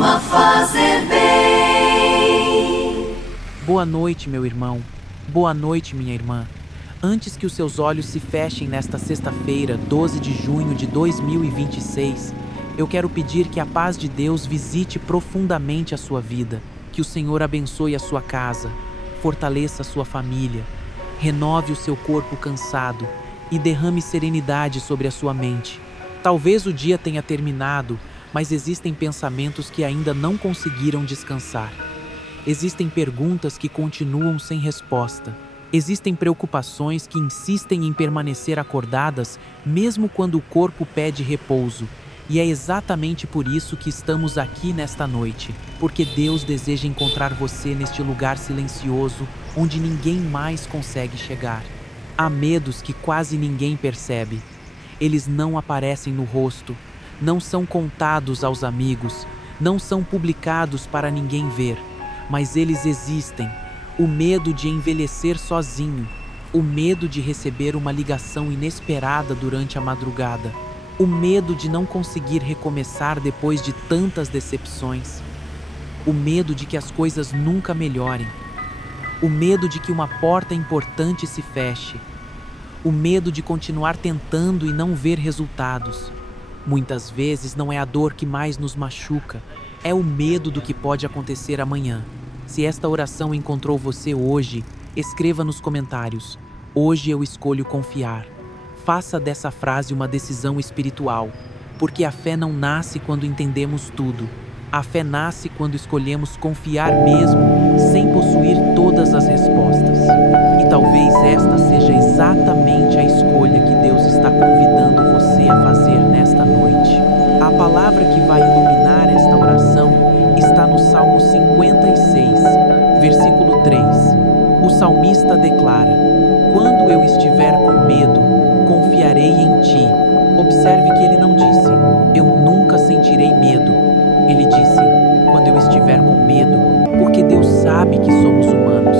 costuma fazer bem. Boa noite, meu irmão. Boa noite, minha irmã. Antes que os seus olhos se fechem nesta sexta-feira, 12 de junho de 2026, eu quero pedir que a paz de Deus visite profundamente a sua vida, que o Senhor abençoe a sua casa, fortaleça a sua família, renove o seu corpo cansado e derrame serenidade sobre a sua mente. Talvez o dia tenha terminado, mas existem pensamentos que ainda não conseguiram descansar. Existem perguntas que continuam sem resposta. Existem preocupações que insistem em permanecer acordadas mesmo quando o corpo pede repouso. E é exatamente por isso que estamos aqui nesta noite, porque Deus deseja encontrar você neste lugar silencioso onde ninguém mais consegue chegar. Há medos que quase ninguém percebe. Eles não aparecem no rosto, não são contados aos amigos, não são publicados para ninguém ver, mas eles existem. O medo de envelhecer sozinho, o medo de receber uma ligação inesperada durante a madrugada, o medo de não conseguir recomeçar depois de tantas decepções, o medo de que as coisas nunca melhorem, o medo de que uma porta importante se feche, o medo de continuar tentando e não ver resultados. Muitas vezes não é a dor que mais nos machuca, é o medo do que pode acontecer amanhã. Se esta oração encontrou você hoje, escreva nos comentários: hoje eu escolho confiar. Faça dessa frase uma decisão espiritual, porque a fé não nasce quando entendemos tudo. A fé nasce quando escolhemos confiar mesmo, sem possuir todas as respostas. E talvez esta seja exatamente a escolha que Deus está convidando você a fazer nesta noite. A palavra que vai iluminar esta oração está no Salmo 56, versículo 3. O salmista declara: quando eu estiver com medo, confiarei em ti. Observe que ele não disse: eu nunca sentirei medo. Ele disse: quando eu estiver com medo, porque Deus sabe que somos humanos.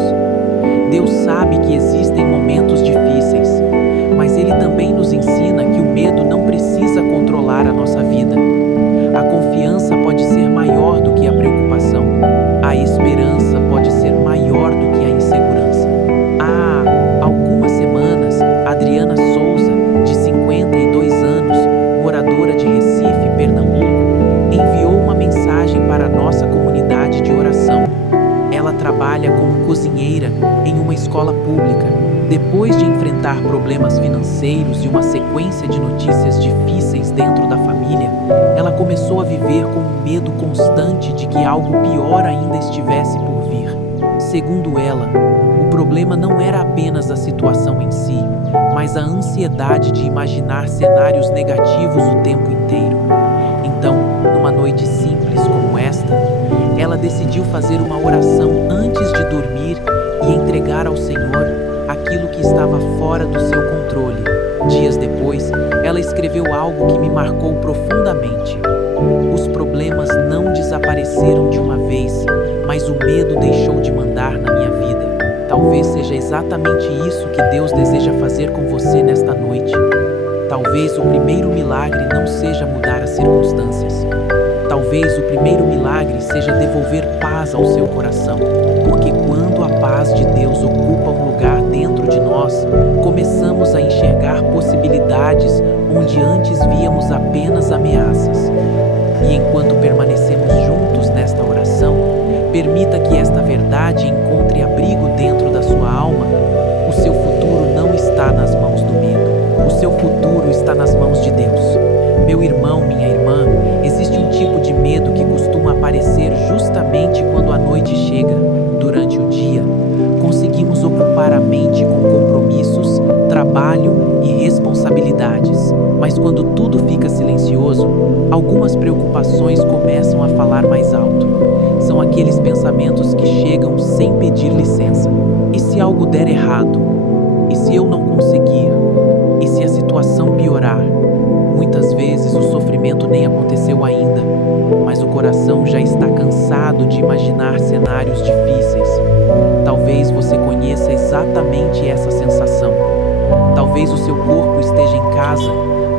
Deus sabe que existem momentos difíceis, mas Ele também nos ensina que o medo não precisa controlar a nossa vida. A confiança pode ser maior do que a preocupação. A esperança pode ser maior do que a insegurança. Há algumas semanas, Adriana Souza, de 52 anos, moradora de Recife, Pernambuco, enviou uma mensagem para a nossa comunidade de oração. Ela trabalha como cozinheira em uma escola pública. Depois de enfrentar problemas financeiros e uma sequência de notícias difíceis dentro da família, ela começou a viver com um medo constante de que algo pior ainda estivesse por vir. Segundo ela, o problema não era apenas a situação em si, mas a ansiedade de imaginar cenários negativos o tempo inteiro. Então, numa noite simples como esta, ela decidiu fazer uma oração antes de dormir e entregar ao Senhor aquilo que estava fora do seu controle. Dias depois, ela escreveu algo que me marcou profundamente. Os problemas não desapareceram de uma vez, mas o medo deixou de mandar na minha vida. Talvez seja exatamente isso que Deus deseja fazer com você nesta noite. Talvez o primeiro milagre não seja mudar as circunstâncias. Talvez o primeiro milagre seja devolver paz ao seu coração, porque quando a paz de Deus ocupa um lugar dentro de nós, começamos a enxergar possibilidades onde antes víamos apenas ameaças. E enquanto permanecemos juntos nesta oração, permita que esta verdade encontre abrigo dentro da sua alma. O seu futuro não está nas mãos do medo. O seu futuro está nas mãos de Deus. Meu irmão, minha irmã, existe um tipo de medo que costuma aparecer justamente quando a noite chega. Durante o dia, conseguimos ocupar a mente com compromissos, trabalho e responsabilidades. Mas quando tudo fica silencioso, algumas preocupações começam a falar mais alto. São aqueles pensamentos que chegam sem pedir licença. E se algo der errado? E se eu não conseguir? E se a situação piorar? Muitas vezes o sofrimento nem aconteceu ainda, mas o coração já está cansado de imaginar cenários difíceis. Talvez você conheça exatamente essa sensação. Talvez o seu corpo esteja em casa,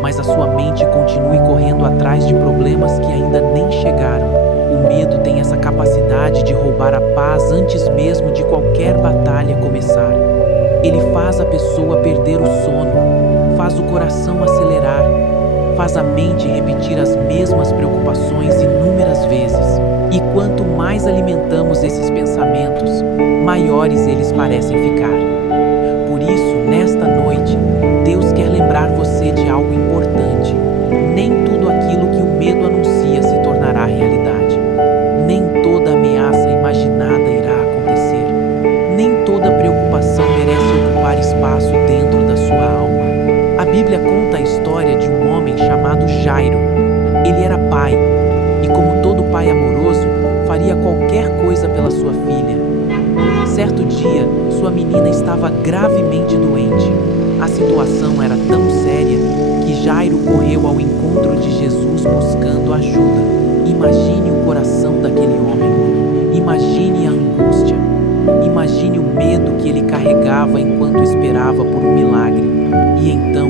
mas a sua mente continue correndo atrás de problemas que ainda nem chegaram. O medo essa capacidade de roubar a paz antes mesmo de qualquer batalha começar. Ele faz a pessoa perder o sono, faz o coração acelerar, faz a mente repetir as mesmas preocupações inúmeras vezes. E quanto mais alimentamos esses pensamentos, maiores eles parecem ficar. Por isso, nesta noite, Deus quer lembrar você de algo importante. Nem tudo aquilo que o medo anuncia se tornará realidade. Nem toda ameaça imaginada irá acontecer. Nem toda preocupação merece ocupar espaço dentro da sua alma. A Bíblia conta a história de um homem chamado Jairo. Ele era pai, e como todo pai amoroso, faria qualquer coisa pela sua filha. Certo dia, sua menina estava gravemente doente. A situação era tão séria que Jairo correu ao encontro de Jesus buscando ajuda. Imagine o coração daquele homem. Imagine a angústia. Imagine o medo que ele carregava enquanto esperava por um milagre. E então,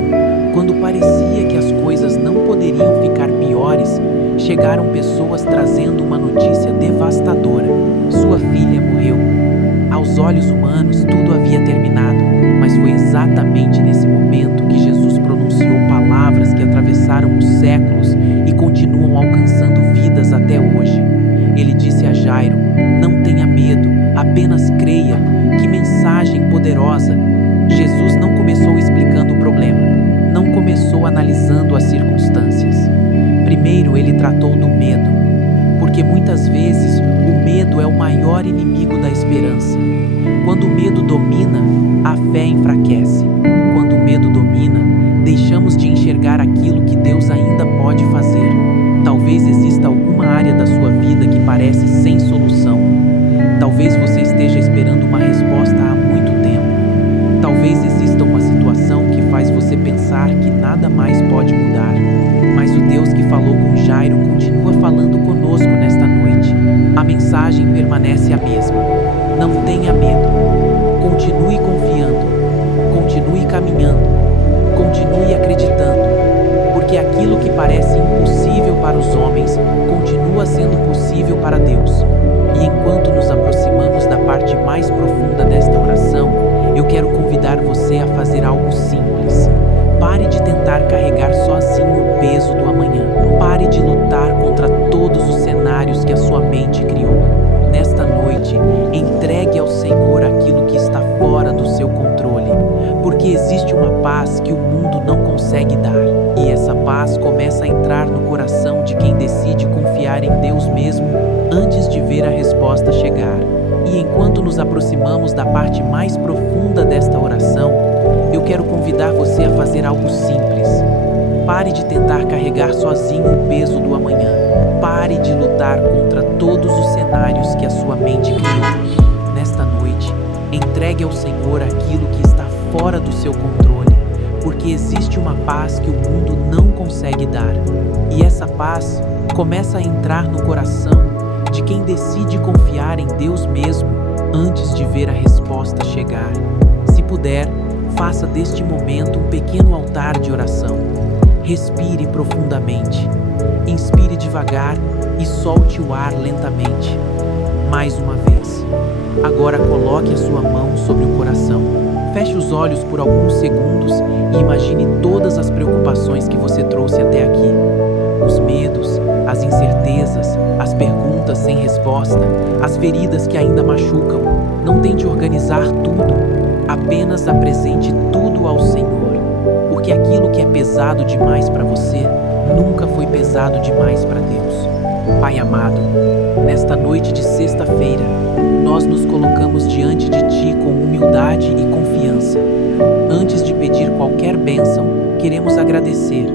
quando parecia que as coisas não poderiam ficar piores, chegaram pessoas trazendo uma notícia devastadora. Sua filha morreu. Aos olhos humanos, tudo havia terminado, mas foi exatamente nesse momento que Jesus pronunciou palavras que atravessaram os séculos e continuam alcançando vidas até hoje. Ele disse a Jairo: "Não tenha medo, apenas creia." Que mensagem poderosa! Jesus não começou explicando o problema, não começou analisando as circunstâncias. Primeiro, ele tratou do medo, porque muitas vezes o medo é o maior inimigo da esperança. Quando o medo domina, a fé enfraquece. Quando o medo domina, deixamos de enxergar aquilo que Deus ainda pode fazer. Talvez exista alguma área da sua vida que parece sem solução. Talvez você esteja esperando uma resposta há muito tempo. Talvez exista uma situação que faz você pensar que nada mais pode mudar. Mas o Deus que falou com Jairo continua falando conosco nesta noite. A mensagem permanece a mesma. Não tenha medo. Continue confiando. Continue caminhando. Continue acreditando. Porque aquilo que parece impossível para os homens continua sendo possível para Deus. E enquanto nos aproximamos da parte mais profunda desta oração, eu quero convidar você a fazer algo simples. Pare de tentar carregar sozinho o peso do amanhã. Pare de lutar contra todos os cenários que a sua mente criou. Nesta noite, entregue ao Senhor aquilo que está fora do seu controle, porque existe uma paz que o mundo não consegue dar. E essa paz começa a entrar no coração de quem decide confiar em Deus mesmo antes de ver a resposta chegar. E enquanto nos aproximamos da parte mais profunda desta oração, eu quero convidar você a fazer algo simples. Pare de tentar carregar sozinho o peso do amanhã. Pare de lutar contra todos os cenários que a sua mente criou. Nesta noite, entregue ao Senhor aquilo que está fora do seu controle, porque existe uma paz que o mundo não consegue dar. E essa paz começa a entrar no coração de quem decide confiar em Deus mesmo antes de ver a resposta chegar. Se puder, faça deste momento um pequeno altar de oração. Respire profundamente. Inspire devagar e solte o ar lentamente. Mais uma vez. Agora coloque a sua mão sobre o coração. Feche os olhos por alguns segundos e imagine todas as preocupações que você trouxe até aqui. Os medos, as incertezas, as perguntas sem resposta, as feridas que ainda machucam. Não tente organizar tudo. Apenas apresente tudo ao Senhor. Porque aquilo que é pesado demais para você, nunca foi pesado demais para Deus. Pai amado, nesta noite de sexta-feira, nós nos colocamos diante de Ti com humildade e confiança. Antes de pedir qualquer bênção, queremos agradecer.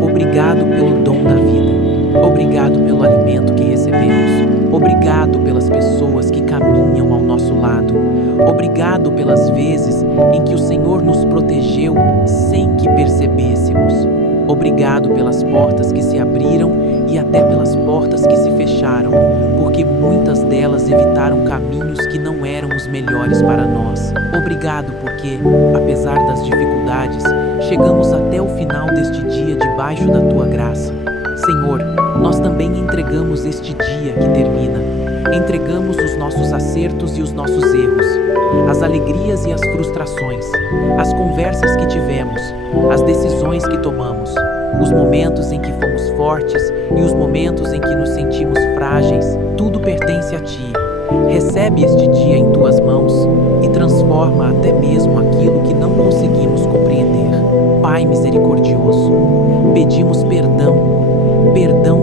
Obrigado pelo dom da vida. Obrigado pelo alimento que recebemos. Obrigado pelas pessoas que caminham ao nosso lado. Obrigado pelas vezes em que o Senhor nos protegeu sem que percebêssemos. Obrigado pelas portas que se abriram e até pelas portas que se fecharam, porque muitas delas evitaram caminhos que não eram os melhores para nós. Obrigado porque, apesar das dificuldades, chegamos até o final deste dia debaixo da Tua graça. Senhor, nós também entregamos este dia que termina. Entregamos os nossos acertos e os nossos erros, as alegrias e as frustrações, as conversas que tivemos, as decisões que tomamos, os momentos em que fomos fortes e os momentos em que nos sentimos frágeis. Tudo pertence a Ti. Recebe este dia em Tuas mãos e transforma até mesmo aquilo que não conseguimos compreender. Pai misericordioso, pedimos perdão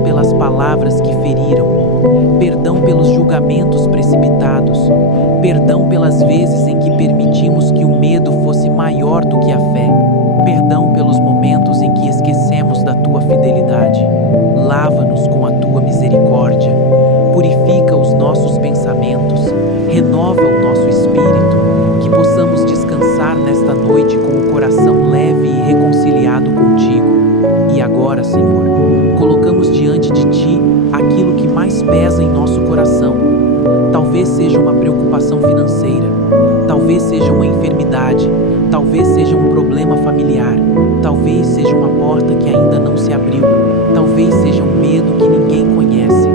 pelas palavras que feriram, perdão pelos julgamentos precipitados, perdão pelas vezes em que permitimos que o medo fosse maior do que a fé, perdão pelos momentos em que esquecemos da Tua fidelidade. Lava-nos com a Tua misericórdia, purifica os nossos pensamentos, renova o nosso espírito, que possamos descansar nesta noite com o coração leve e reconciliado contigo. E agora, Senhor, colocamos diante de Ti aquilo que mais pesa em nosso coração. Talvez seja uma preocupação financeira, talvez seja uma enfermidade, talvez seja um problema familiar, talvez seja uma porta que ainda não se abriu, talvez seja um medo que ninguém conhece.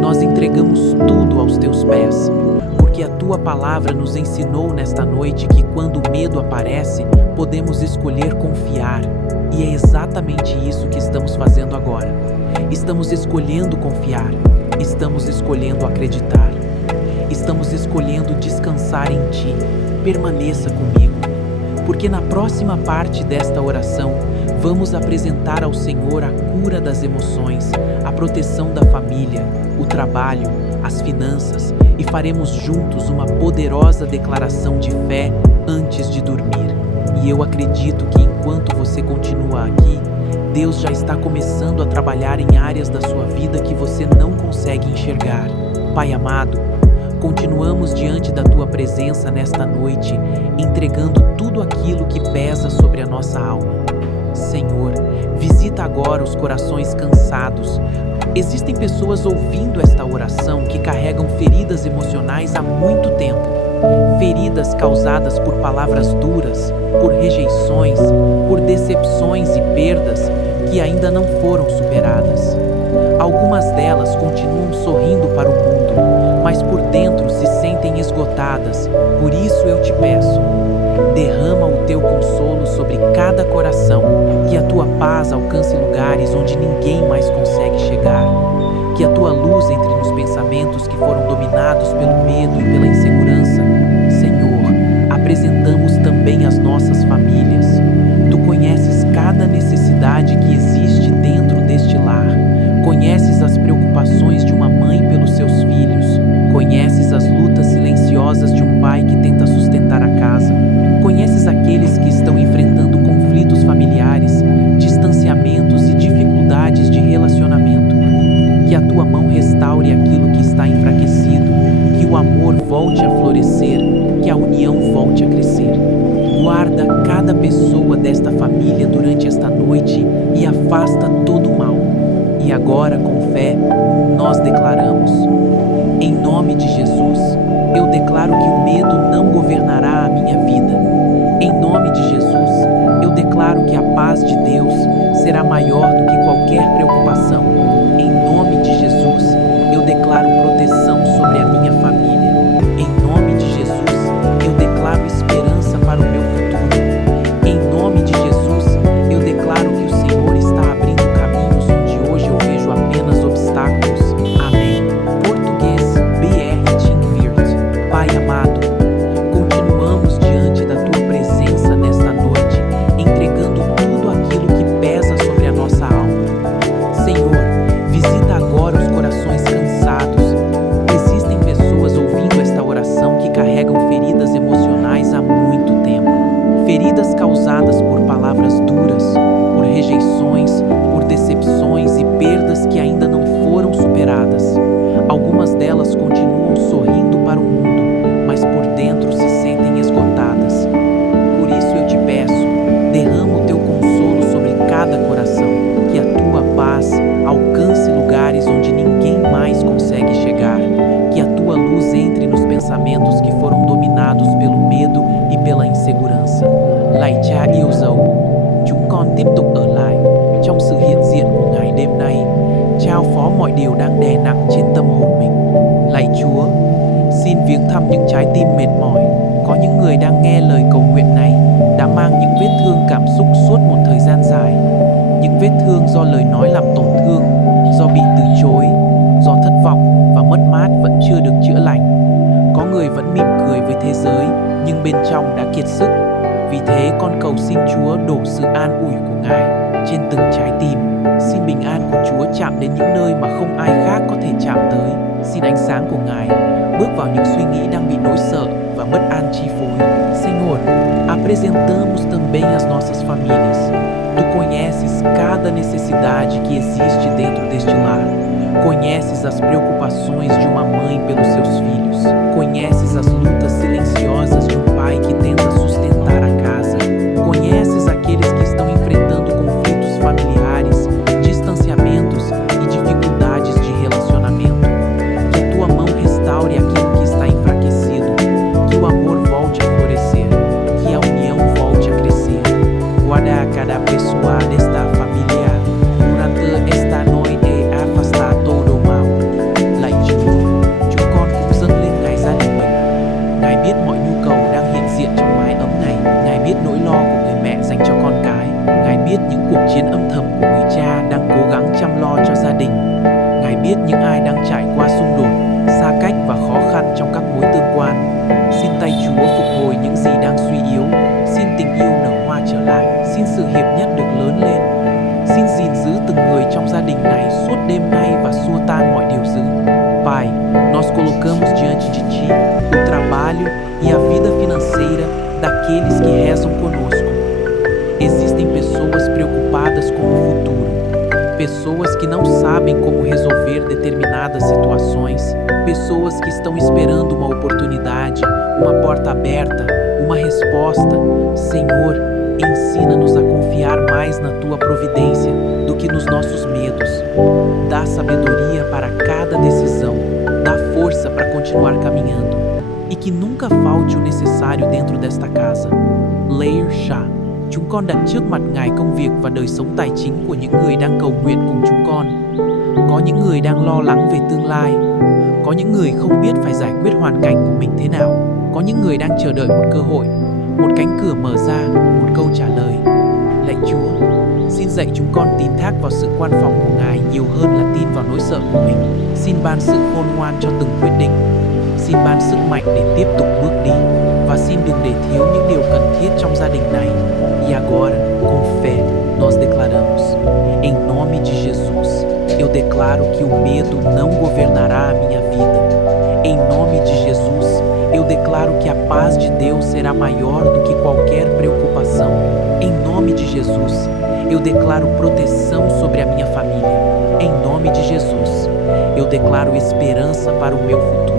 Nós entregamos tudo aos Teus pés, porque a Tua palavra nos ensinou nesta noite que quando o medo aparece, podemos escolher confiar. E é exatamente isso que estamos fazendo agora. Estamos escolhendo confiar, estamos escolhendo acreditar, estamos escolhendo descansar em Ti. Permaneça comigo, porque na próxima parte desta oração, vamos apresentar ao Senhor a cura das emoções, a proteção da família, o trabalho, as finanças e faremos juntos uma poderosa declaração de fé antes de dormir. E eu acredito que enquanto você continua aqui, Deus já está começando a trabalhar em áreas da sua vida que você não consegue enxergar. Pai amado, continuamos diante da Tua presença nesta noite, entregando tudo aquilo que pesa sobre a nossa alma. Senhor, visita agora os corações cansados. Existem pessoas ouvindo esta oração que carregam feridas emocionais há muito tempo. Feridas causadas por palavras duras, por rejeições, por decepções e perdas que ainda não foram superadas. Algumas delas continuam sorrindo para o mundo, mas por dentro se sentem esgotadas. Por isso eu te peço, derrama o Teu consolo sobre cada coração, que a Tua paz alcance lugares onde ninguém mais consegue chegar, que a Tua luz entre nos pensamentos que foram dominados pelo medo e pela insegurança. Senhor, apresentamos também as nossas famílias. Tu conheces cada necessidade que existe dentro deste lar. Conheces as preocupações de uma mãe pelos seus filhos. Conheces as lutas silenciosas de um pai que tenta sustentar a casa. Conheces aqueles que estão enfrentando conflitos familiares, distanciamentos e dificuldades de relacionamento. Que a Tua mão restaure aquilo que está enfraquecido, que o amor volte a florescer, que a união volte a crescer. Guarda cada pessoa desta família durante esta noite e afasta todo o mal. E agora, com fé, nós declaramos: em nome de Jesus, eu declaro que o medo não governará a minha vida. Em nome de Jesus, eu declaro que a paz de Deus será maior do que qualquer preocupação. Em nome de Jesus, eu declaro proteção sobre a minha família. Em nome de Jesus, eu declaro esperança para o meu futuro. Em nome de Jesus, eu declaro que o Senhor está abrindo caminhos onde hoje eu vejo apenas obstáculos. Amém. Português BR Teamvirt. Pai amado, continuamos diante da Tua presença nesta noite, entregando tudo aquilo que pesa sobre a nossa alma. mọi điều đang đè nặng trên tâm hồn mình. Lạy Chúa, xin viếng thăm những trái tim mệt mỏi. Có những người đang nghe lời cầu nguyện này đã mang những vết thương cảm xúc suốt một thời gian dài. Những vết thương do lời nói làm tổn thương, do bị từ chối, do thất vọng và mất mát vẫn chưa được chữa lành. Có người vẫn mỉm cười với thế giới nhưng bên trong đã kiệt sức. Vì thế con cầu xin Chúa đổ sự an ủi của Ngài trên từng trái tim. Xin bình an của Chúa chạm đến những nơi mà không ai khác có thể chạm tới. Xin ánh sáng của Ngài bước vào những suy nghĩ đang bị nỗi sợ và bất an chi phối. Senhor, apresentamos também as nossas famílias. Tu conheces cada necessidade que existe dentro deste lar. Conheces as preocupações de uma mãe pelos seus filhos. Conheces as lutas silenciosas de um pai que tenta sustentar a casa. Conheces aqueles que estão enfrentando conflitos familiares, distanciamentos e dificuldades de relacionamento. Que a tua mão restaure aquilo que está enfraquecido. Que o amor volte a florescer. Que a união volte a crescer. Guarda a cada pessoa desta família durante esta noite e afasta todo o mal. Lạy Chúa, chúng con cũng dâng lên Ngài gia đình mình. Ngài biết mọi nhu cầu đang hiện diện trong mái ấm này. Ngài biết nỗi lo của người mẹ dành cho con cái. Ngài biết những cuộc chiến âm thầm của người cha đang cố gắng chăm lo cho gia đình. Ngài biết những ai đang trải qua xung đột, xa cách và khó khăn trong các mối tương quan. Xin tay Chúa phục hồi những gì đang suy yếu. Xin tình yêu nở hoa trở lại. Xin sự hiệp nhất được lớn lên. Xin gìn giữ từng người trong gia đình này suốt đêm nay và xua tan mọi điều dữ. Pai, nós colocamos diante de Ti o trabalho e a vida financeira daqueles que rezam conosco. Existem pessoas preocupadas com o futuro, pessoas que não sabem como resolver determinadas situações, pessoas que estão esperando uma oportunidade, uma porta aberta, uma resposta. Senhor, ensina-nos a confiar mais na Tua providência do que nos nossos medos. Dá sabedoria para cada decisão, dá força para continuar caminhando. E que nunca falte o necessário dentro desta casa. Layer Shah, chúng con đặt trước mặt Ngài công việc và đời sống tài chính của những người đang cầu nguyện cùng chúng con. Có những người đang lo lắng về tương lai. Có những người không biết phải giải quyết hoàn cảnh của mình thế nào. Có những người đang chờ đợi một cơ hội, một cánh cửa mở ra, một câu trả lời. Lạy Chúa, xin dạy chúng con tín thác vào sự quan phòng của Ngài nhiều hơn là tin vào nỗi sợ của mình. Xin ban sự khôn ngoan cho từng quyết định. Xin ban sức mạnh để tiếp tục bước đi. Và xin đừng để thiếu những điều cần thiết trong gia đình này. E agora, com fé, nós declaramos: em nome de Jesus, eu declaro que o medo não governará a minha vida. Em nome de Jesus, eu declaro que a paz de Deus será maior do que qualquer preocupação. Em nome de Jesus, eu declaro proteção sobre a minha família. Em nome de Jesus, eu declaro esperança para o meu futuro.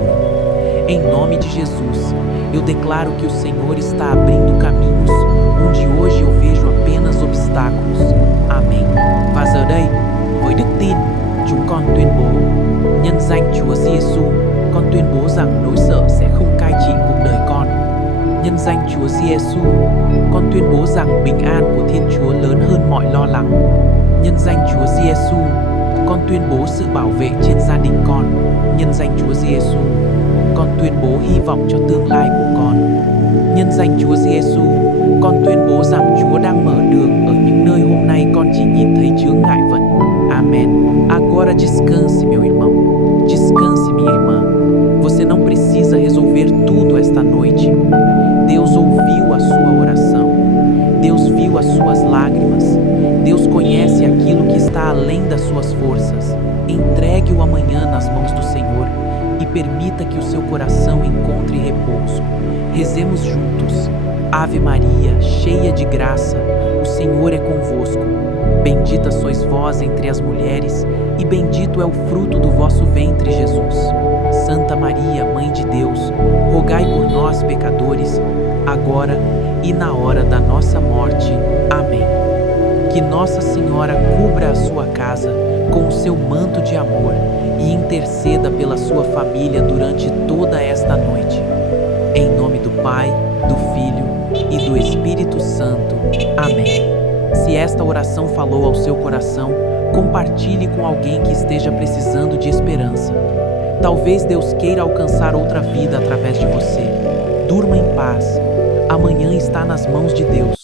Em nome de Jesus, eu declaro que o Senhor está abrindo caminhos onde hoje eu vejo apenas obstáculos. Amém. Và giờ đây, với đức tin, chúng con tuyên bố, nhân danh Chúa Giêsu, con tuyên bố rằng nỗi sợ sẽ không cai trị cuộc đời con. Nhân danh Chúa Giêsu, con tuyên bố rằng bình an của Thiên Chúa lớn hơn mọi lo lắng. Nhân danh Chúa Giêsu, con tuyên bố sự bảo vệ trên gia đình con. Nhân danh Chúa Giêsu, con tuyên bố hy vọng cho tương lai của con. Nhân danh Chúa Giêsu, con tuyên bố rằng Chúa đang mở đường ở những nơi hôm nay con chỉ nhìn thấy chướng ngại vật. Amen. Agora descanse, meu irmão. Descanse, minha irmã. Você não precisa resolver tudo esta noite. Deus ouviu a sua oração. Deus viu as suas lágrimas. Deus conhece aquilo que está além das suas forças. Entregue o amanhã nas mãos do Senhor e permita que o seu coração encontre repouso. Rezemos juntos. Ave Maria, cheia de graça, o Senhor é convosco. Bendita sois vós entre as mulheres, e bendito é o fruto do vosso ventre, Jesus. Santa Maria, Mãe de Deus, rogai por nós, pecadores, agora e na hora da nossa morte. Amém. Que Nossa Senhora cubra a sua casa com o seu manto de amor e interceda pela sua família durante toda esta noite. Em nome do Pai, do Filho e do Espírito Santo. Amém. Se esta oração falou ao seu coração, Compartilhe com alguém que esteja precisando de esperança. Talvez Deus queira alcançar outra vida através de você. Durma em paz. Amanhã está nas mãos de Deus.